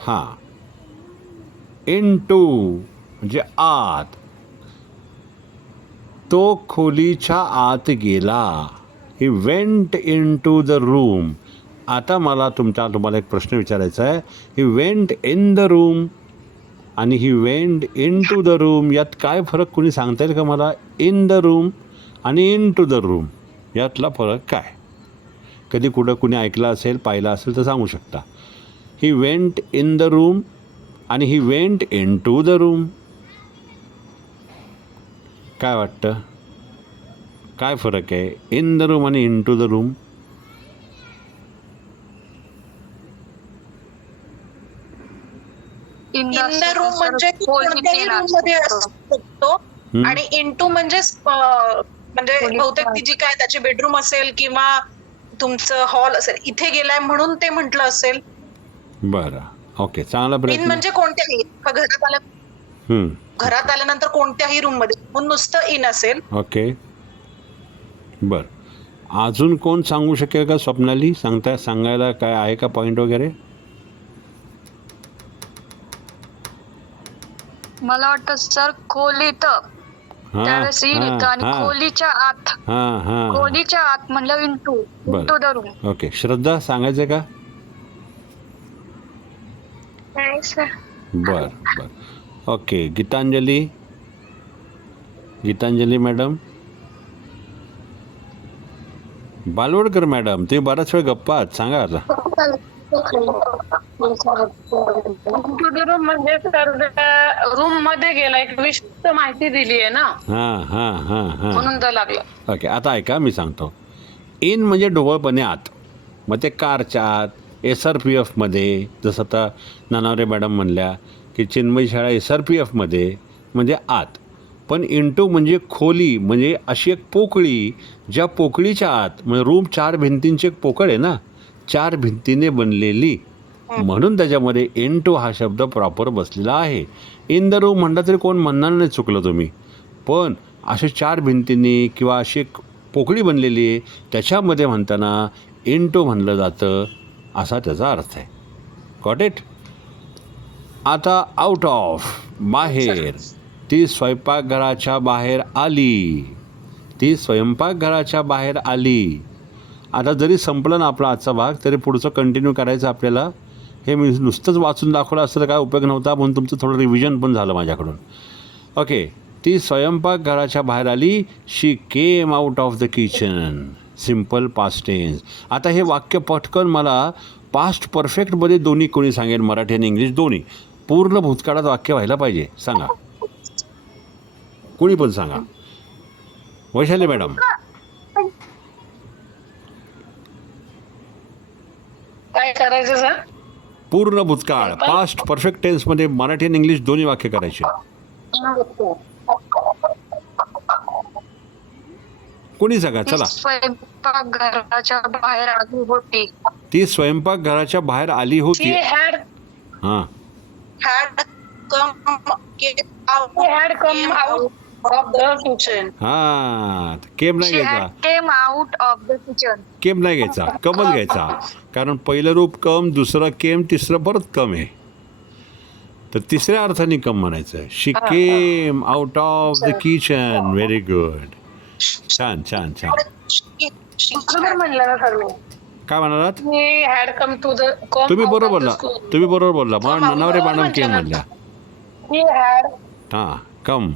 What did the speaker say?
हां, इनटू म्हणजे आत. तो खोलीच्या आत गेला. He went into the room. आता मला तुम्हाला एक प्रश्न विचारायचा आहे. He went in the room आणि he went into the room यात काय फरक कोणी सांगता येईल का मला? इन द रूम आणि इन टू द रूम यातला फरक काय? कधी कुठं कुणी ऐकलं असेल, पाहिलं असेल तर सांगू शकता. He went in the room आणि he went into the room. काय वाटतं? काय फरक आहे इन द रूम आणि into the room? In the room म्हणजे कोणत्याही रूम मध्ये असतो आणि इंटू म्हणजे बहुतेक ती जी काय त्याची बेडरूम असेल किंवा तुमचं हॉल असेल इथे गेलाय म्हणून ते म्हटलं असेल. बरं, ओके, चांगला इन प्रयत्न. म्हणजे कोणत्याही घरात आल्यानंतर कोणत्याही रूम मध्ये म्हणून नुसतं इन असेल. ओके, बरं. अजून कोण सांगू शकेल का? स्वप्नाली सांगायला काय आहे का पॉईंट वगैरे? मला वाटतं सर खोलीत त्यावेळेस इन येतं आणि खोलीच्या आत खोलीच्या आत म्हणलं इंटू द रूम. ओके, श्रद्धा सांगायचं का? नाही सर. बर बर, okay. Gitanjali madam, Balwadkar madam, तुम्ही बराच वेळ गप्पा आहात, सांगा आता. रूम म्हणजे रूम मध्ये गेला एक विशिष्ट माहिती दिली आहे ना. म्हणून तर लागलं. ओके, आता ऐका, मी सांगतो. इन म्हणजे ढोबळपणे आत. मग ते कारच्या आत, SRPF मध्ये, जसं आता नानावरे मॅडम म्हणल्या की चिन्मयी शाळा SRPF मध्ये म्हणजे आत. पण इंटू म्हणजे खोली, म्हणजे अशी एक पोकळी, ज्या पोकळीच्या आत, म्हणजे रूम 4 भिंतींची एक पोकळ आहे ना, 4 भिंतीने बनलेली, म्हणून त्याच्यामध्ये इंटू हा शब्द प्रॉपर बसलेला आहे. इन द रूम म्हणलं तरी कोण म्हणणार नाही, चुकलं तुम्ही. पण असे 4 भिंतींनी किंवा अशी एक पोकळी बनलेली आहे, त्याच्यामध्ये म्हणताना इंटू म्हणलं जातं, असा त्याचा अर्थ आहे. Got it? आता आउट ऑफ, बाहेर. ती स्वयंपाकघराच्या बाहेर आली. आता जरी संपलं ना आपला आजचा भाग, तरी पुढचं कंटिन्यू करायचं आपल्याला. हे मी नुसतंच वाचून दाखवलं असतं तर काय उपयोग नव्हता, म्हणून तुमचं थोडं रिव्हिजन पण झालं माझ्याकडून. ओके, ती स्वयंपाकघराच्या बाहेर आली. She came out of the kitchen. Simple past tense. आता हे वाक्य पटकन मला पास्ट परफेक्टमध्ये दोन्ही कोणी सांगेल, मराठी आणि इंग्लिश दोन्ही. पूर्ण भूतकाळात वाक्य व्हायला पाहिजे. सांगा, कोणी पण सांगा. वैशाली मॅडम, काय करायचं सर? पूर्ण भूतकाळ पास्ट परफेक्ट टेन्समध्ये मराठी आणि इंग्लिश दोन्ही वाक्य करायचे. कोणी सांगा, चला. स्वयंपाकघराच्या बाहेर आली होती. ती स्वयंपाकघराच्या बाहेर आली होती. हां, हां, केम नाही घ्यायचा, कमच घ्यायचा. कारण पहिलं रूप कम, दुसरं केम, तिसरं परत कम आहे. तर तिसऱ्या अर्थाने कम म्हणायचं. शी came out of the kitchen. Very good, छान छान छान. काय म्हणालात? तुम्ही बरोबर बोलला. मग नानावरे मॅडम केम म्हणल्या. हां, कम.